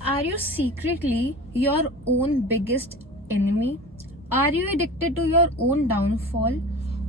Are you secretly your own biggest enemy? Are you addicted to your own downfall?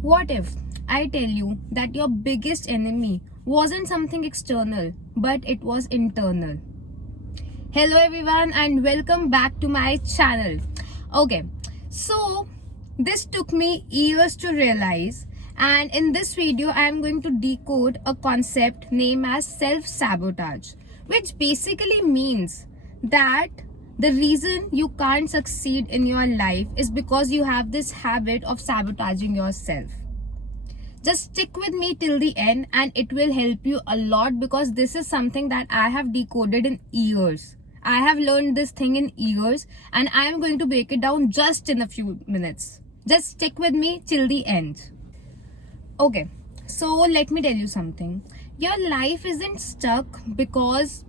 What if I tell you that your biggest enemy wasn't something external, but it was internal? Hello everyone and welcome back to my channel. Okay, so this took me years to realize, and in this video I am going to decode a concept named as self-sabotage, which basically means that the reason you can't succeed in your life is because you have this habit of sabotaging yourself. Just stick with me till the end and it will help you a lot, because this is something that I have decoded in years. I have learned this thing in years and I am going to break it down just in a few minutes. Just stick with me till the end. Okay, so let me tell you something. Your life isn't stuck because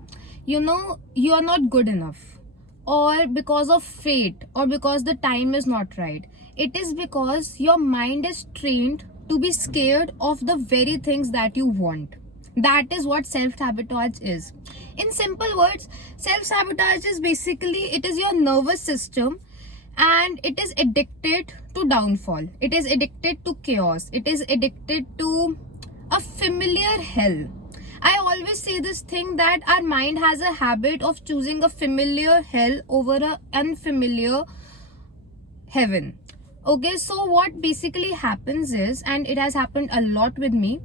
you are not good enough, or because of fate, or because the time is not right. It is because your mind is trained to be scared of the very things that you want. That is what self-sabotage is. In simple words, self-sabotage is basically, it is your nervous system and it is addicted to downfall. It is addicted to chaos. It is addicted to a familiar hell. I always say this thing that our mind has a habit of choosing a familiar hell over an unfamiliar heaven. Okay, so what basically happens is, and it has happened a lot with me.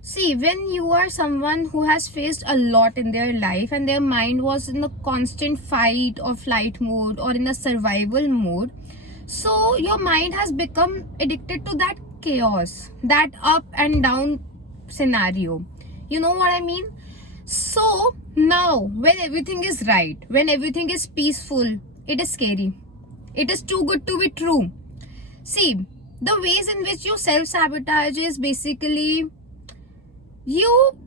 See, when you are someone who has faced a lot in their life and their mind was in a constant fight or flight mode or in a survival mode, so your mind has become addicted to that chaos, that up and down scenario. You know what I mean? So now when everything is right, when everything is peaceful, it is scary. It is too good to be true. See, the ways in which you self-sabotage is basically, you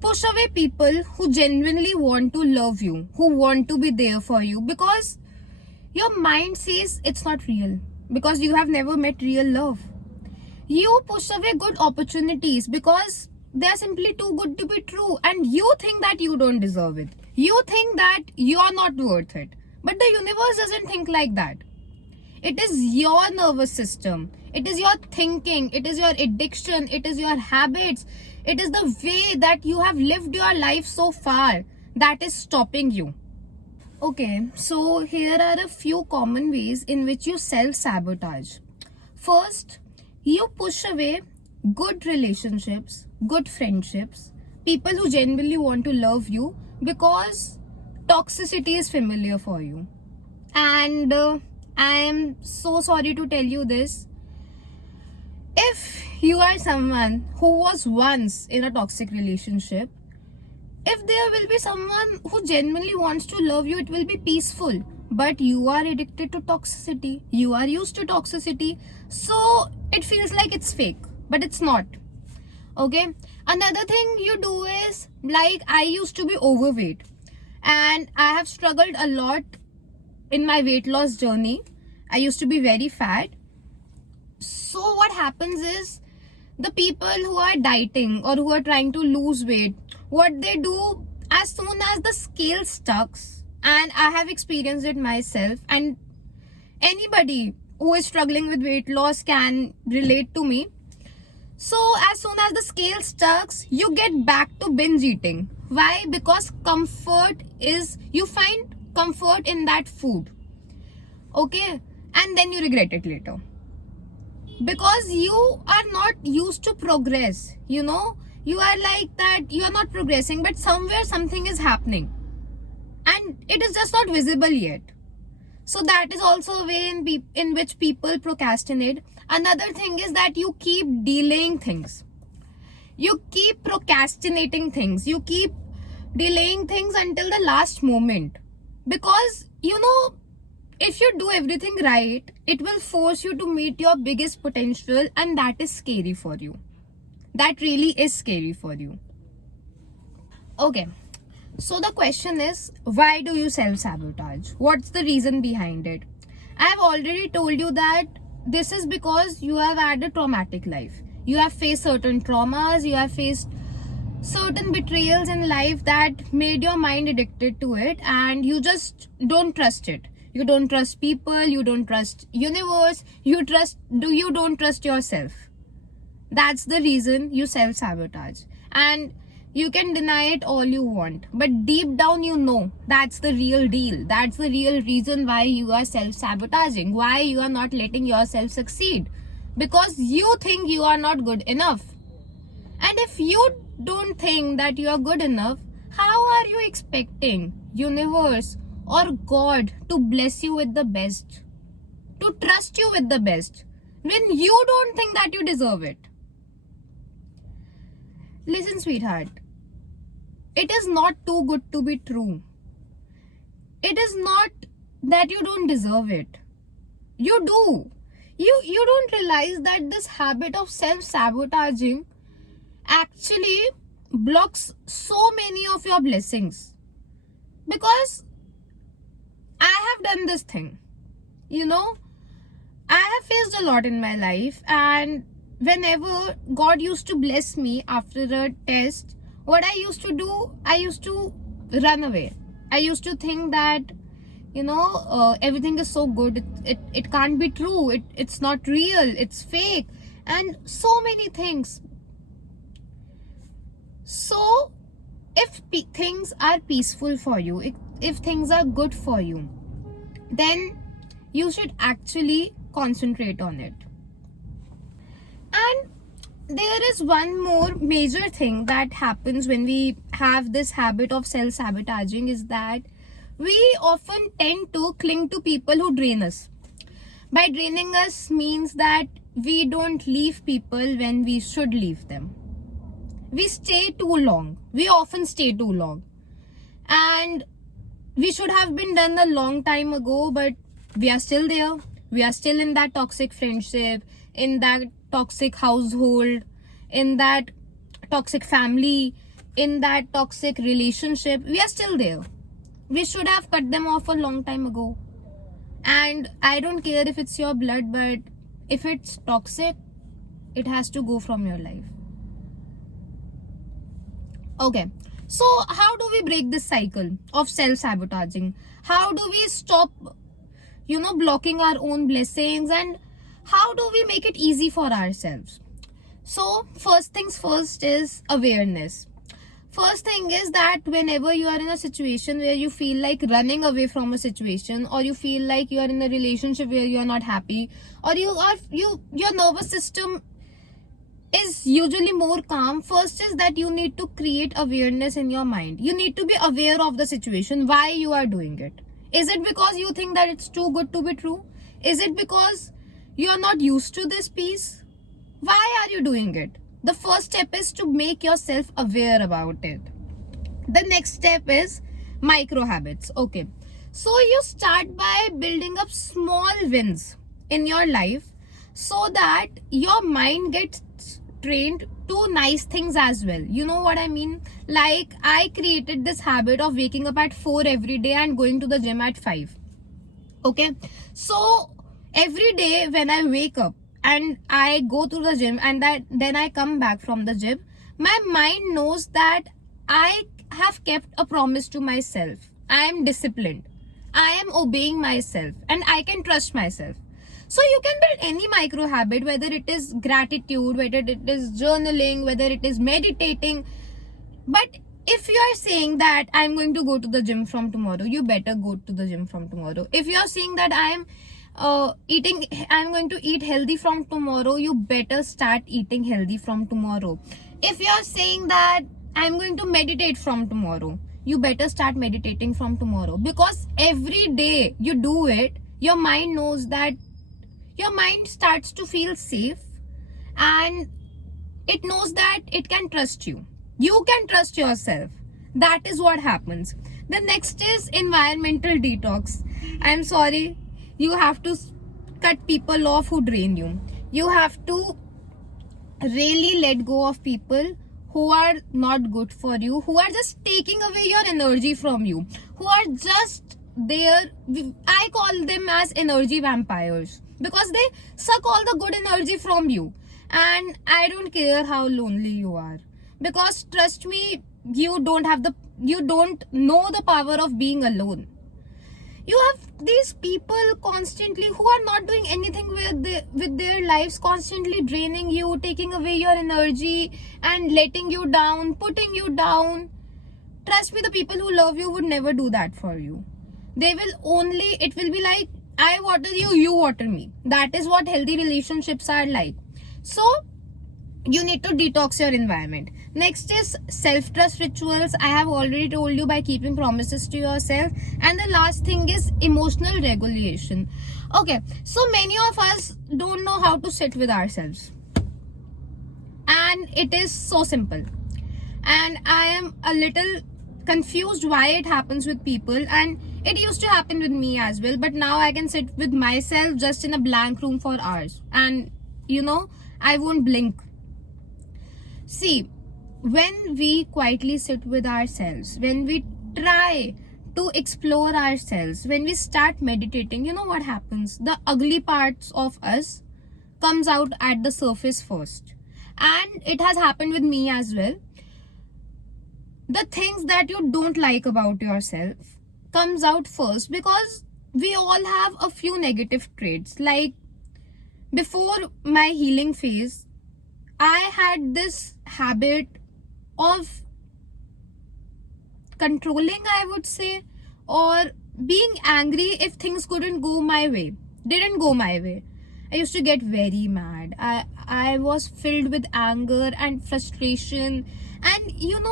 push away people who genuinely want to love you, who want to be there for you, because your mind says it's not real, because you have never met real love. You push away good opportunities because they are simply too good to be true, and you think that you don't deserve it. You think that you are not worth it. But the universe doesn't think like that. It is your nervous system. It is your thinking. It is your addiction. It is your habits. It is the way that you have lived your life so far that is stopping you. Okay, so here are a few common ways in which you self-sabotage. First, you push away good relationships, good friendships, people who genuinely want to love you, because toxicity is familiar for you. And I am so sorry to tell you this. If you are someone who was once in a toxic relationship, if there will be someone who genuinely wants to love you, it will be peaceful. But you are addicted to toxicity. You are used to toxicity. So it feels like it's fake, but it's not. Okay. Another thing you do is, like, I used to be overweight and I have struggled a lot in my weight loss journey. I used to be very fat. So what happens is, the people who are dieting or who are trying to lose weight, what they do, as soon as the scale stucks, and I have experienced it myself, and anybody who is struggling with weight loss can relate to me. So as soon as the scale stucks, you get back to binge eating. Why? Because comfort is, you find comfort in that food. Okay, and then you regret it later, because you are not used to progress. You are like that, you are not progressing, but somewhere something is happening and it is just not visible yet. So that is also a way in which people procrastinate. Another thing is that you keep delaying things. You keep procrastinating things. You keep delaying things until the last moment, because if you do everything right, it will force you to meet your biggest potential, and that is scary for you. That really is scary for you. Okay, so the question is, why do you self-sabotage? What's the reason behind it? I have already told you that this is because you have had a traumatic life. You have faced certain traumas, you have faced certain betrayals in life that made your mind addicted to it, and you just don't trust it. You don't trust people, you don't trust universe, you don't trust yourself. That's the reason you self-sabotage. And you can deny it all you want, but deep down you know that's the real deal. That's the real reason why you are self-sabotaging, why you are not letting yourself succeed. Because you think you are not good enough. And if you don't think that you are good enough, how are you expecting universe or God to bless you with the best, to trust you with the best, when you don't think that you deserve it? Listen, sweetheart, it is not too good to be true. It is not that you don't deserve it. You do. You don't realize that this habit of self-sabotaging actually blocks so many of your blessings. Because I have done this thing. I have faced a lot in my life, and whenever God used to bless me after a test, what I used to do, I used to run away. I used to think that, everything is so good. It can't be true. It's not real. It's fake. And so many things. So, if things are peaceful for you, if things are good for you, then you should actually concentrate on it. And there is one more major thing that happens when we have this habit of self-sabotaging, is that we often tend to cling to people who drain us. By draining us means that we don't leave people when we should leave them. We stay too long. We often stay too long. And we should have been done a long time ago, but we are still there. We are still in that toxic friendship, in that toxic household, in that toxic family, in that toxic relationship. We are still there. We should have cut them off a long time ago. And I don't care if it's your blood, but if it's toxic, it has to go from your life. Okay, so how do we break this cycle of self-sabotaging? How do we stop, blocking our own blessings? And how do we make it easy for ourselves? So, first things first is awareness. First thing is that whenever you are in a situation where you feel like running away from a situation, or you feel like you are in a relationship where you are not happy, or your nervous system is usually more calm, first is that you need to create awareness in your mind. You need to be aware of the situation, why you are doing it. Is it because you think that it's too good to be true? Is it because you are not used to this peace? Why are you doing it? The first step is to make yourself aware about it. The next step is micro habits. Okay, so you start by building up small wins in your life so that your mind gets trained to nice things as well. You know what I mean? Like, I created this habit of waking up at 4 every day and going to the gym at 5. Okay, so every day when I wake up and I go to the gym, and then I come back from the gym, my mind knows that I have kept a promise to myself. I am disciplined. I am obeying myself, and I can trust myself. So you can build any micro habit, whether it is gratitude, whether it is journaling, whether it is meditating. But if you are saying that I'm going to go to the gym from tomorrow, you better go to the gym from tomorrow. If you are saying that I'm going to eat healthy from tomorrow, you better start eating healthy from tomorrow. If you are saying that I'm going to meditate from tomorrow, you better start meditating from tomorrow. Because every day you do it, your mind knows that, your mind starts to feel safe, and it knows that it can trust you. You can trust yourself. That is what happens. The next is environmental detox. I'm sorry, you have to cut people off who drain you. You have to really let go of people who are not good for you, who are just taking away your energy from you, who are just there. I call them as energy vampires, because they suck all the good energy from you. And I don't care how lonely you are, Because trust me, you don't know the power of being alone. You have these people constantly who are not doing anything with their lives, constantly draining you, taking away your energy and letting you down, putting you down. Trust me, the people who love you would never do that for you. It will be like, I water you, you water me. That is what healthy relationships are like. So you need to detox your environment. Next is self-trust rituals. I have already told you, by keeping promises to yourself. And the last thing is emotional regulation. Okay, so many of us don't know how to sit with ourselves, and it is so simple, and I am a little confused why it happens with people, and it used to happen with me as well, but now I can sit with myself just in a blank room for hours, and I won't blink. See, when we quietly sit with ourselves, when we try to explore ourselves, when we start meditating, you know what happens? The ugly parts of us comes out at the surface first. And it has happened with me as well. The things that you don't like about yourself comes out first, because we all have a few negative traits. Like, before my healing phase, I had this habit of controlling, I would say, or being angry if things didn't go my way. I used to get very mad. I was filled with anger and frustration, and I'm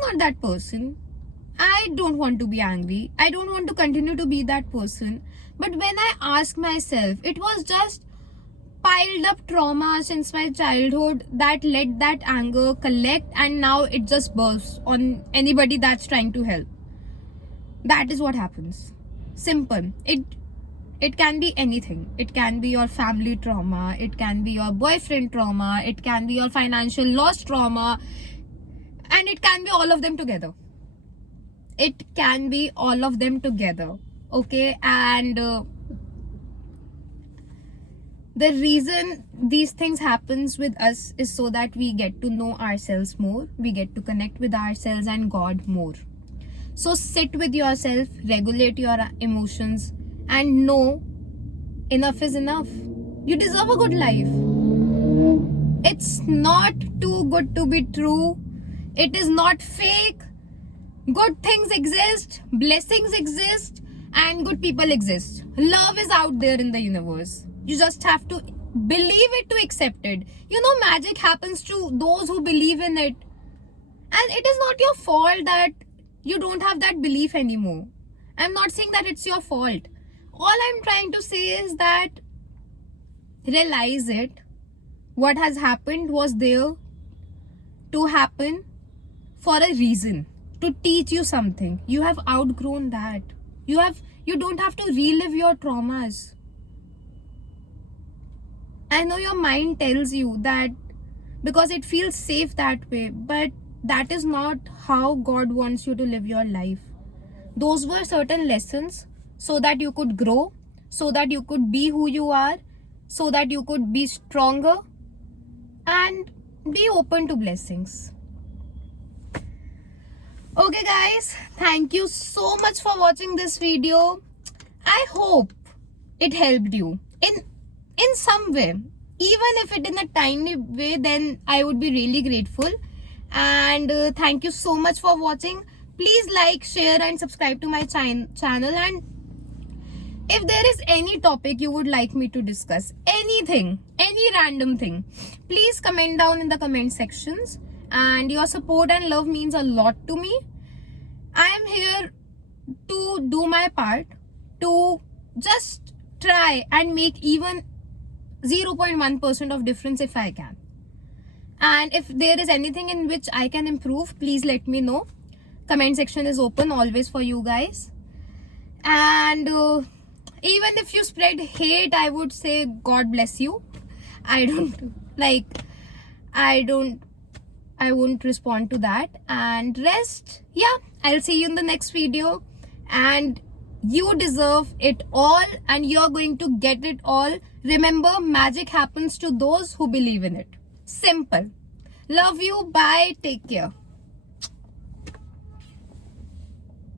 not that person. I don't want to be angry. I don't want to continue to be that person. But when I ask myself, it was just piled up trauma since my childhood that let that anger collect, and now it just bursts on anybody that's trying to help. That is what happens. Simple. It can be anything. It can be your family trauma, it can be your boyfriend trauma, it can be your financial loss trauma, and it can be all of them together. Okay, and the reason these things happens with us is so that we get to know ourselves more, we get to connect with ourselves and God more. So sit with yourself, regulate your emotions, and know enough is enough. You deserve a good life. It's not too good to be true. It is not fake. Good things exist, blessings exist, and good people exist. Love is out there in the universe. You just have to believe it to accept it. Magic happens to those who believe in it. And it is not your fault that you don't have that belief anymore. I'm not saying that it's your fault. All I'm trying to say is that realize it. What has happened was there to happen for a reason, to teach you something. You have outgrown that. You don't have to relive your traumas. I know your mind tells you that because it feels safe that way, but that is not how God wants you to live your life. Those were certain lessons so that you could grow, so that you could be who you are, so that you could be stronger and be open to blessings. Okay guys, thank you so much for watching this video. I hope it helped you in some way. Even if it in a tiny way, then I would be really grateful. And thank you so much for watching. Please like, share and subscribe to my channel. And if there is any topic you would like me to discuss, anything, any random thing, please comment down in the comment sections. And your support and love means a lot to me. I am here to do my part, to just try and make even 0.1% of difference if I can. And if there is anything in which I can improve, please let me know. Comment section is open always for you guys. And even if you spread hate, I would say God bless you. I won't respond to that. And rest, yeah, I'll see you in the next video. And you deserve it all, and you're going to get it all. Remember, magic happens to those who believe in it. Simple. Love you. Bye. Take care.